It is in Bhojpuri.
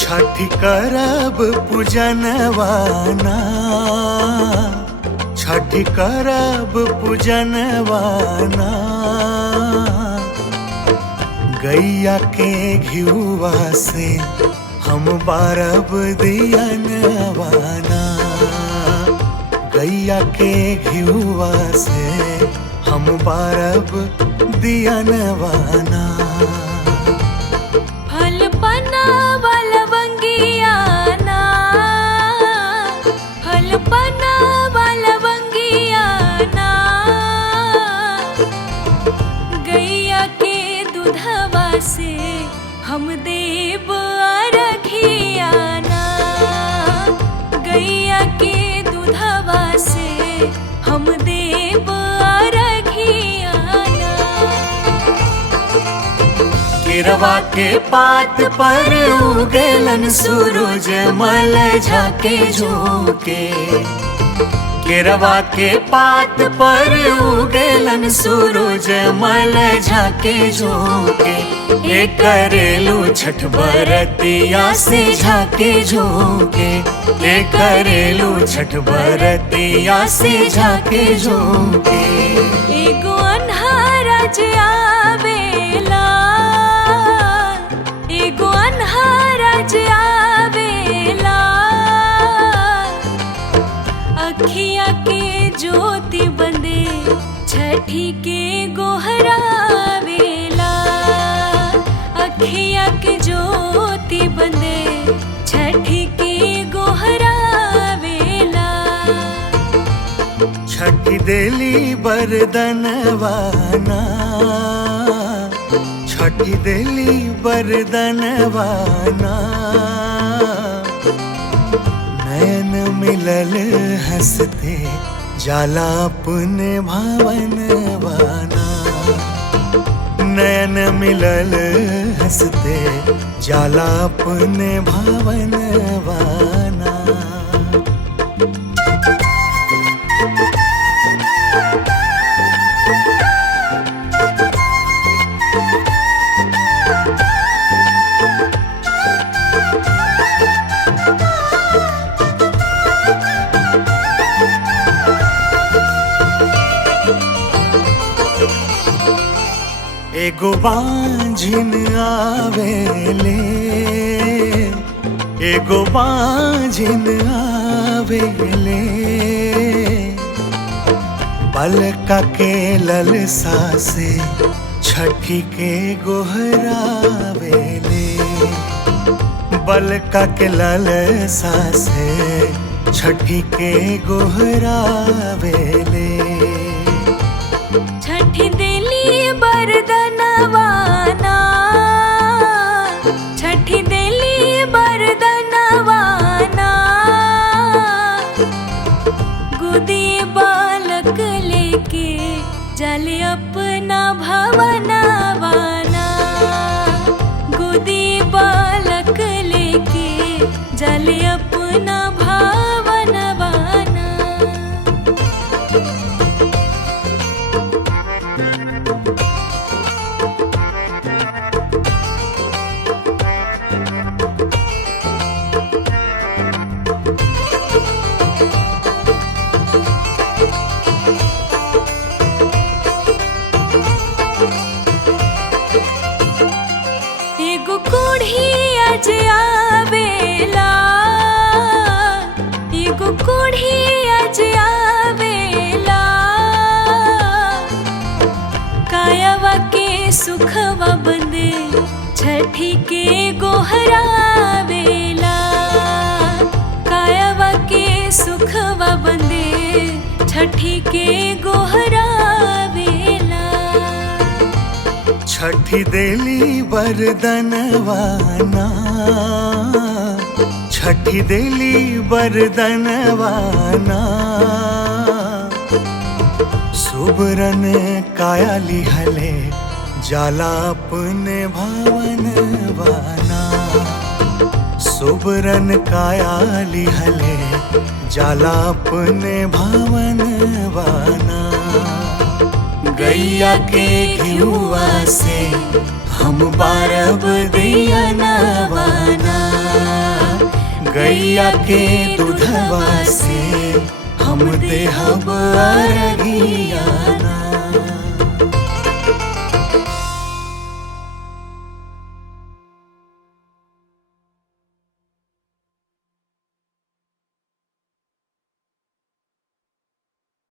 छठ करब पूजनवाना, छठ करब पूजनवाना, गैया के घिउवा से हम बारब दियनवाना, गैया के घिउवा से हम बारब दियनवाना। से हम देव अरघियाना, गैया के दूधवा से हम देव अरघियाना। केरवा के पात पर उगलन सूरज मल झाके झोंके, केरवा के पात पर उगलन सूरज मल झाके झोंके, ए करेलू छठ बरतिया से झाके झोंके, ए करेलू छठ बरतिया से झाके झोंके। एगो अन्हारज आवेला, एगो अन्हारज आवेला, अखिया के ज्योति बंदे छठी के गोहरावेला, अखिया के ज्योति बंदे छठी के गोहरावेला। छठी देली बरदनवाना, छठी देली बरदनवाना, नयन मिलल हंसते जाला अपने भावनवाना, नयन मिलल हंसते जाला अपने भावनवाना। एगो बांझिन आवेले, एगो बांझिन आवेले, बलका के ललसा से छठी के गोहरावेले, बलका के ललसा से छठी के गोहरावेले। छठी देली बरदनवाना, छठी देली बरदनवाना, गोदी बालक लेके चले अपना भवनवाना, गोदी बालक लेके चले अपना भवनवाना। एगो कोढ़ी अज आवेला, एगो कोढ़ी अज आवेला, कायवा के सुखवा बंदे छठी के गोहरावेला, कायवा के सुखवा बंदे छठी के गोहरावेला। छठी देली बरदनवाना, छठी देली बरदनवाना, सुबरन काया लिहले जाला अपने भावन वाना। सुबरन काया लिहले जाला अपने भावन वाना। गैया के घिउआ से हम बारब दिया नवाना। गैया के दूधवा से हम देहब अरगियाना।